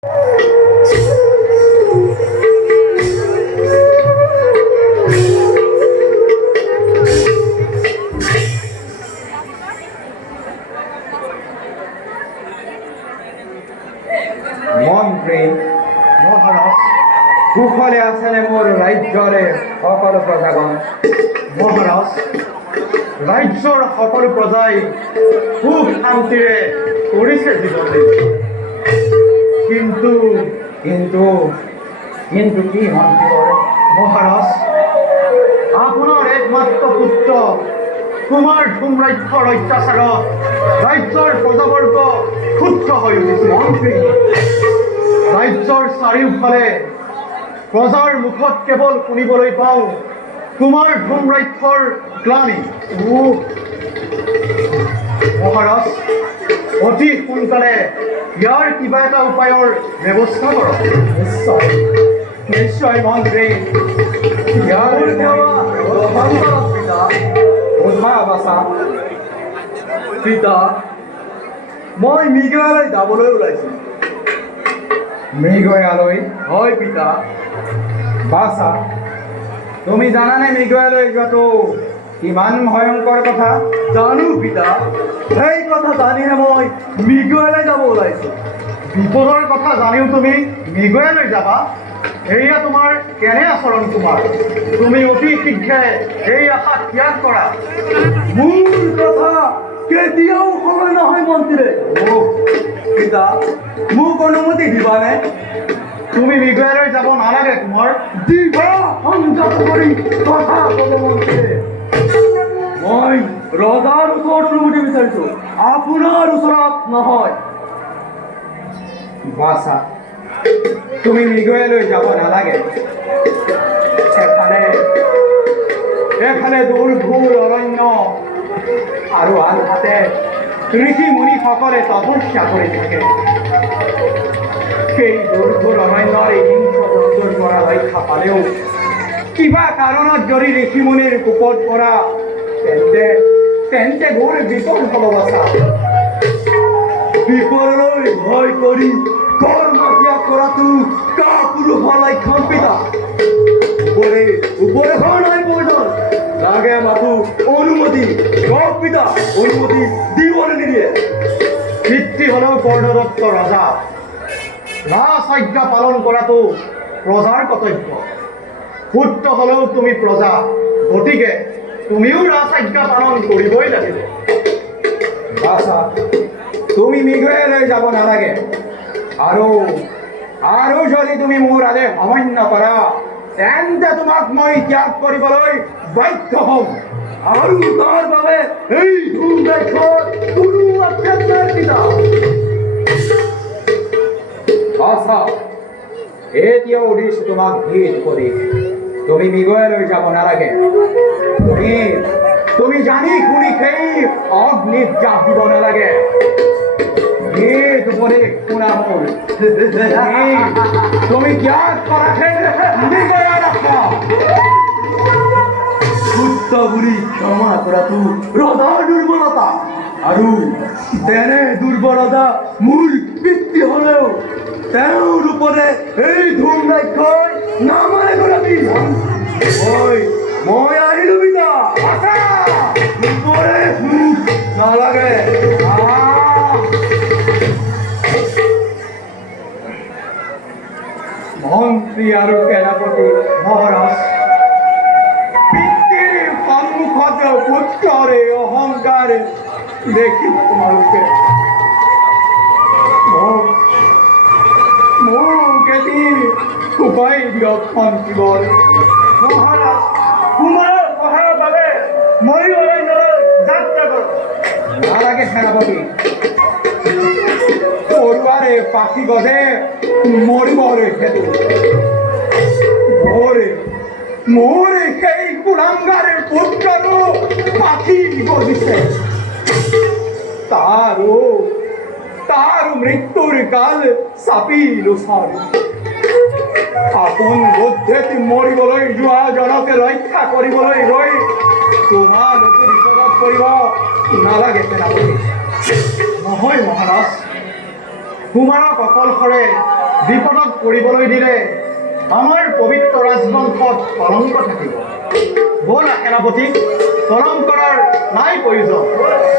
মন্ত্ৰী মহাৰাজ কুশলে আছেনে মোৰ ৰাজ্যৰে সকলো প্ৰজাগণ? মহাৰাজ, ৰাজ্যৰ সকলো প্ৰজাই সুখ শান্তিৰে কৰিছে জীৱন। কিন্তু কিন্তু কিন্তু কি মন্ত্ৰীবৰ? মহাৰাজ, আপোনাৰ একমাত্ৰ পুত্ৰ কুমাৰ ধুম্ৰাক্ষৰ অত্যাচাৰত ৰাজ্যৰ প্ৰজাবৰ্গ ক্ষুব্ধ হৈ উঠিছে। মন্ত্ৰী, ৰাজ্যৰ চাৰিওফালে প্ৰজাৰ মুখত কেৱল শুনিবলৈ পাওঁ কুমাৰ ধুম্ৰাক্ষৰ গ্লানি। মহাৰাজ, অতি সোনকালে ইয়াৰ কিবা এটা উপায়ৰ ব্যৱস্থা কৰক। নিশ্চয় নিশ্চয় মন্ত্ৰী, ইয়াৰ উঠা বাচা। পিতা, মই মৃগয়ালৈ যাবলৈ ওলাইছোঁ। মৃগয়ালৈ? হয় পিতা। বাচা, তুমি জানানে মৃগয়ালৈ যোৱাটো কিমান ভয়ংকৰ কথা? জানো পিতা, সেই কথা জানিহে মই মৃগয়ালৈ যাব ওলাইছোঁ। বিপদৰ কথা জানিও তুমি মৃগয়ালৈ যাবা? এয়া তোমাৰ কেনে আচৰণ কুমাৰ? তুমি অতি শীঘ্ৰে এই আশা ত্যাগ কৰা। মোৰ কথা কেতিয়াও সময় নহয় মন্ত্ৰী। পিতা, মোক অনুমতি দিবানে? তুমি মৃগয়ালৈ যাব নালাগে কুমাৰ। দিবা সংযত কৰি কথা ক'ব মন্ত্ৰী। মই ৰজাৰ ওচৰত অনুমতি বিচাৰিছোঁ, আপোনাৰ ওচৰত নহয়। বাচা, তুমি মৃগয়ালৈ যাব নালাগে। এফালে দুৰ্ঘোৰ অৰণ্য আৰু আনহাতে ঋষি মুনিসকলে তপস্যা কৰি থাকে। সেই দুৰ্ঘোৰ অৰণ্যৰ এই হিংস্ৰ জন্তুৰ পৰা ৰক্ষা পালেও কিবা কাৰণত যদি ঋষি মুনিৰ কোপত পৰা তেন্তে তেন্তে ঘোৰ বিপদ হ'ব। বাচা, বিপদলৈ ভয় কৰি কৰ্ম ত্যাগ কৰাটো কাপুৰুষৰ লক্ষণ পিতা। ওপৰে নাই প্ৰয়োজন, লাগে মাথো অনুমতি। কওক পিতা, অনুমতি দিবনে নিদিয়ে? পিতৃ হ'লেও কৰ্ণদত্ত ৰজা, ৰাজ আজ্ঞা পালন কৰাটো প্ৰজাৰ কৰ্তব্য। পুত্ৰ হ'লেও তুমি প্ৰজা, গতিকে তুমিও ৰাজ আজ্ঞা পালন কৰিবই লাগিব। বাচা, তুমি মৃগয়ালৈ যাব নালাগে। আৰু যদি তুমি মোৰ আদেশ অমান্য কৰা তেন্তে তোমাক মই ত্যাগ কৰিবলৈ বাধ্য হ'ম। আৰু তাৰ বাবে এই ধুমৰাক্ষৰ কোনো আক্ষেপ নাই পিতা। বাচা, এতিয়াও সুধিছোঁ তোমাক হিত কৰি, তুমি মৃগয়ালৈ যাব নালাগে। তুমি জানি শুনি সেই অগ্নিত জাপ দিব নালাগে। তুমি ত্যাগ কৰাহে মৃগয়া ৰাখা। পুত্ৰ বুলি ক্ষমা কৰাটো ৰজাৰ দুৰ্বলতা, আৰু তেনে দুৰ্বলতা মোৰ পিতৃ হ'লেও তেওঁৰ ৰূপতে এই ধুমৰাক্ষৰ নামাৰে গৰাকী। মই আহিলো পিতা। ওপৰে নালাগে। মন্ত্ৰী আৰু সেনাপতি মহাৰাজ, পিতৃৰ সন্মুখত পুত্ৰৰে অহংকাৰ দেখি তোমালোকে মোক এটি উপায় দিয়ক মন্ত্ৰীবৰ। মহাৰাজ, কুমাৰৰ সহায়ৰ বাবে ময়ো অৰণ্যলৈ যাত্ৰা কৰোঁ। নালাগে সেনাপতি, পৰুৱাৰে পাখি গজে মৰিবৰে হেতু মোৰ সেই কুলাংগাৰে পুত্ৰৰো পাখি গজিছে। তাৰ মৃত্যুৰ কাল চাপিলো চাৰি। আপোন বুদ্ধিত মৰিবলৈ যোৱা জনকে ৰক্ষা কৰিবলৈ ৰৈ তোমালোকো বিপদত পৰিব নালাগে সেনাপতি। নহয় মহাৰাজ, কুমাৰক অকলশৰে বিপদত পৰিবলৈ দিলে আমাৰ পবিত্ৰ ৰাজবংশত কলংক থাকিব। ব'লা সেনাপতি, কলম কৰাৰ নাই প্ৰয়োজন।